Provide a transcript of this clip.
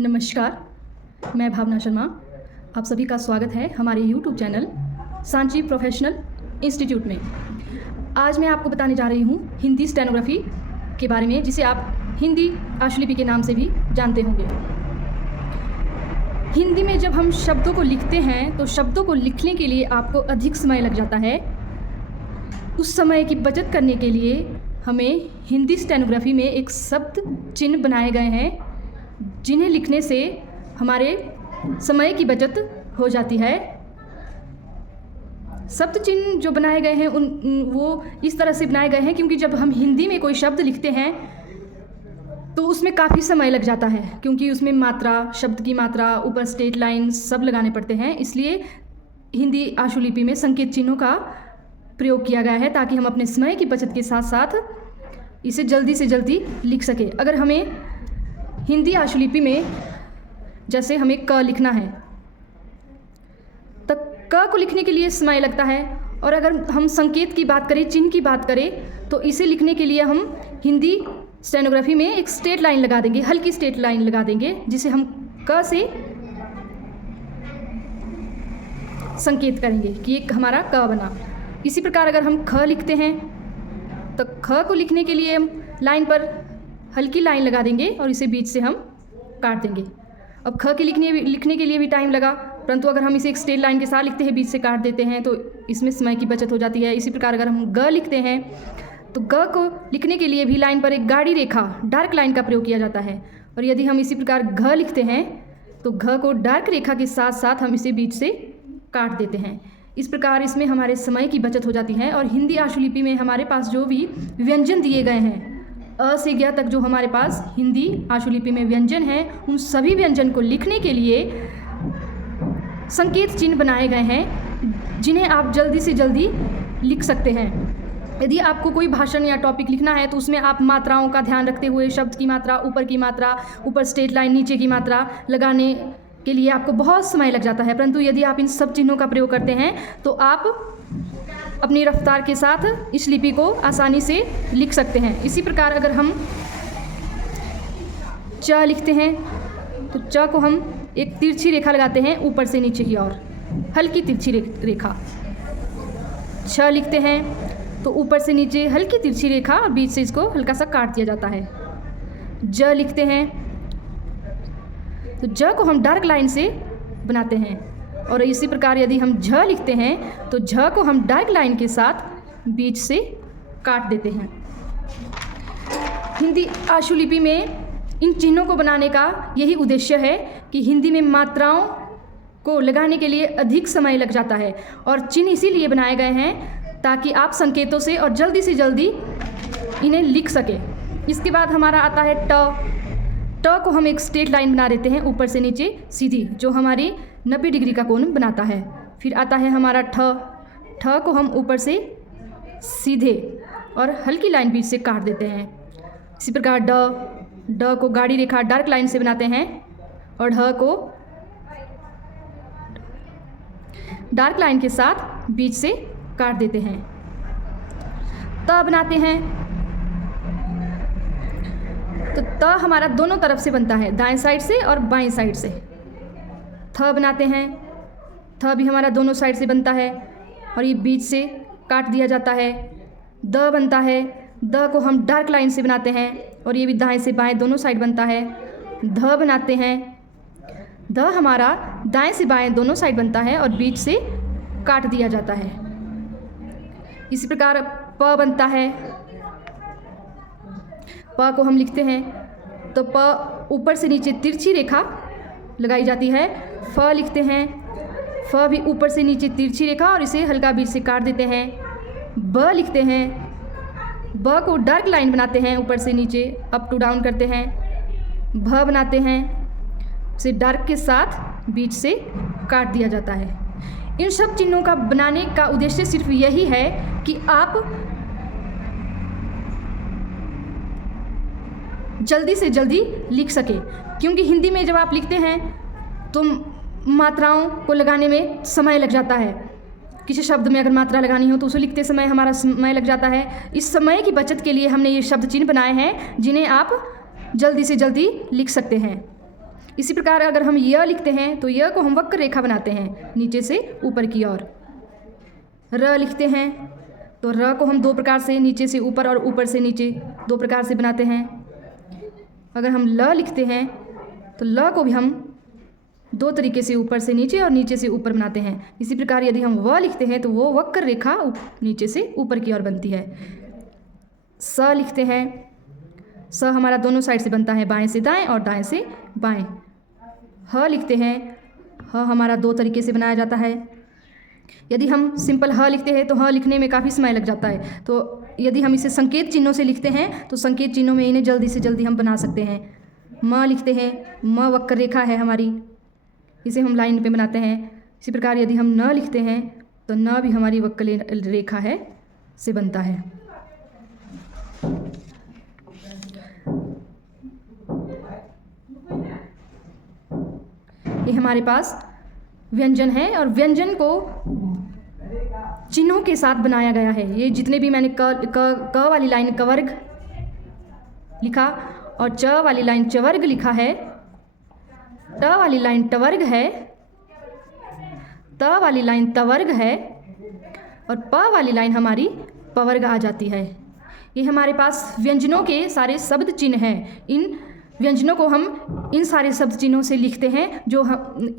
नमस्कार, मैं भावना शर्मा। आप सभी का स्वागत है हमारे YouTube channel Sanchi professional institute में। आज मैं आपको बताने जा रही हूँ हिंदी स्टेनोग्राफी के बारे में, जिसे आप हिंदी आशुलिपि के नाम से भी जानते होंगे। हिंदी में जब हम शब्दों को लिखते हैं तो शब्दों को लिखने के लिए आपको अधिक समय लग जाता है। उस समय की बचत करने के लिए हमें हिंदी स्टेनोग्राफी में एक शब्द चिन्ह बनाए गए हैं, जिन्हें लिखने से हमारे समय की बचत हो जाती है। शब्द चिन्ह जो बनाए गए हैं वो इस तरह से बनाए गए हैं क्योंकि जब हम हिंदी में कोई शब्द लिखते हैं तो उसमें काफ़ी समय लग जाता है, क्योंकि उसमें मात्रा, शब्द की मात्रा, ऊपर स्ट्रेट लाइन सब लगाने पड़ते हैं। इसलिए हिंदी आशुलिपि में संकेत चिन्हों का प्रयोग किया गया है ताकि हम अपने समय की बचत के साथ साथ इसे जल्दी से जल्दी लिख सकें। अगर हमें हिंदी आशुलिपि में जैसे हमें क लिखना है तो क को लिखने के लिए समय लगता है, और अगर हम संकेत की बात करें, चिन्ह की बात करें, तो इसे लिखने के लिए हम हिंदी स्टेनोग्राफी में एक स्ट्रेट लाइन लगा देंगे, हल्की स्ट्रेट लाइन लगा देंगे, जिसे हम क से संकेत करेंगे कि एक हमारा क बना। इसी प्रकार अगर हम ख लिखते हैं तो ख को लिखने के लिए हम लाइन पर हल्की लाइन लगा देंगे और इसे बीच से हम काट देंगे। अब ख के लिखने के लिए भी टाइम लगा, परंतु अगर हम इसे एक स्ट्रेट लाइन के साथ लिखते हैं, बीच से काट देते हैं, तो इसमें समय की बचत हो जाती है। इसी प्रकार अगर हम ग लिखते हैं तो ग को लिखने के लिए भी लाइन पर एक गाढ़ी रेखा, डार्क लाइन का प्रयोग किया जाता है। और यदि हम इसी प्रकार घ लिखते हैं तो घ को डार्क रेखा के साथ साथ हम इसे बीच से काट देते हैं। इस प्रकार इसमें हमारे समय की बचत हो जाती है। और हिंदी आशुलिपि में हमारे पास जो भी व्यंजन दिए गए हैं, अ से ज्ञ तक जो हमारे पास हिंदी आशुलिपि में व्यंजन हैं, उन सभी व्यंजन को लिखने के लिए संकेत चिन्ह बनाए गए हैं, जिन्हें आप जल्दी से जल्दी लिख सकते हैं। यदि आपको कोई भाषण या टॉपिक लिखना है तो उसमें आप मात्राओं का ध्यान रखते हुए शब्द की मात्रा, ऊपर स्ट्रेट लाइन, नीचे की मात्रा लगाने के लिए आपको बहुत समय लग जाता है। परंतु यदि आप इन सब चिन्हों का प्रयोग करते हैं तो आप अपनी रफ्तार के साथ इस लिपि को आसानी से लिख सकते हैं। इसी प्रकार अगर हम च लिखते हैं तो च को हम एक तिरछी रेखा लगाते हैं ऊपर से नीचे की ओर, हल्की तिरछी रेखा। छ लिखते हैं तो ऊपर से नीचे हल्की तिरछी रेखा और बीच से इसको हल्का सा काट दिया जाता है। ज लिखते हैं तो ज को हम डार्क लाइन से बनाते हैं, और इसी प्रकार यदि हम झ लिखते हैं तो झ को हम डार्क लाइन के साथ बीच से काट देते हैं। हिंदी आशुलिपि में इन चिन्हों को बनाने का यही उद्देश्य है कि हिंदी में मात्राओं को लगाने के लिए अधिक समय लग जाता है, और चिन्ह इसीलिए बनाए गए हैं ताकि आप संकेतों से और जल्दी से जल्दी इन्हें लिख सकें। इसके बाद हमारा आता है ट। ट को हम एक स्ट्रेट लाइन बना देते हैं ऊपर से नीचे सीधी, जो हमारी 90 डिग्री का कोण बनाता है। फिर आता है हमारा ठ। ठ को हम ऊपर से सीधे और हल्की लाइन बीच से काट देते हैं। इसी प्रकार ड। ड को गाढ़ी रेखा, डार्क लाइन से बनाते हैं, और ढ को डार्क लाइन के साथ बीच से काट देते हैं। त बनाते हैं तो त हमारा दोनों तरफ से बनता है, दाएं साइड से और बाएं साइड से। थ बनाते हैं, थ भी हमारा दोनों साइड से बनता है और ये बीच से काट दिया जाता है। द बनता है, द को हम डार्क लाइन से बनाते हैं और ये भी दाएं से बाएं दोनों साइड बनता है। ध बनाते हैं, ध हमारा दाएं से बाएं दोनों साइड बनता है और बीच से काट दिया जाता है। इसी प्रकार प बनता है। प को हम लिखते हैं तो प ऊपर से नीचे तिरछी रेखा लगाई जाती है। फ लिखते हैं, फ भी ऊपर से नीचे तिरछी रेखा और इसे हल्का बीच से काट देते हैं। ब लिखते हैं, ब को डार्क लाइन बनाते हैं, ऊपर से नीचे अप टू डाउन करते हैं। भ बनाते हैं, उसे डार्क के साथ बीच से काट दिया जाता है। इन सब चिन्हों का बनाने का उद्देश्य सिर्फ यही है कि आप जल्दी से जल्दी लिख सकें, क्योंकि हिंदी में जब आप लिखते हैं तो मात्राओं को लगाने में समय लग जाता है। किसी शब्द में अगर मात्रा लगानी हो तो उसे लिखते समय हमारा समय लग जाता है। इस समय की बचत के लिए हमने ये शब्द चिन्ह बनाए हैं जिन्हें आप जल्दी से जल्दी लिख सकते हैं। इसी प्रकार अगर हम य लिखते हैं तो य को हम वक्र रेखा बनाते हैं नीचे से ऊपर की ओर। र लिखते हैं तो र को हम दो प्रकार से, नीचे से ऊपर और ऊपर से नीचे, दो प्रकार से बनाते हैं। अगर हम ल लिखते हैं तो ल को भी हम दो तरीके से, ऊपर से नीचे और नीचे से ऊपर बनाते हैं। इसी प्रकार यदि हम व लिखते हैं तो वो वक्र रेखा नीचे से ऊपर की ओर बनती है। स लिखते हैं, स हमारा दोनों साइड से बनता है, बाएं से दाएं और दाएं से बाएं। ह लिखते हैं, ह हमारा दो तरीके से बनाया जाता है। यदि हम सिंपल ह लिखते हैं तो ह लिखने में काफ़ी समय लग जाता है, तो यदि हम इसे संकेत चिन्हों से लिखते हैं तो संकेत चिन्हों में इन्हें जल्दी से जल्दी हम बना सकते हैं। म लिखते हैं, म वक्र रेखा है हमारी, इसे हम लाइन पे बनाते हैं। इसी प्रकार यदि हम न लिखते हैं तो न भी हमारी वक्र रेखा है से बनता है। ये हमारे पास व्यंजन है और व्यंजन को चिन्हों के साथ बनाया गया है। ये जितने भी मैंने क वाली लाइन कवर्ग लिखा और च वाली लाइन चवर्ग लिखा है, ट वाली लाइन टवर्ग है, त वाली लाइन तवर्ग है और प वाली लाइन हमारी पवर्ग आ जाती है। ये हमारे पास व्यंजनों के सारे शब्द चिन्ह हैं। इन व्यंजनों को हम इन सारे शब्द चिन्हों से लिखते हैं जो हम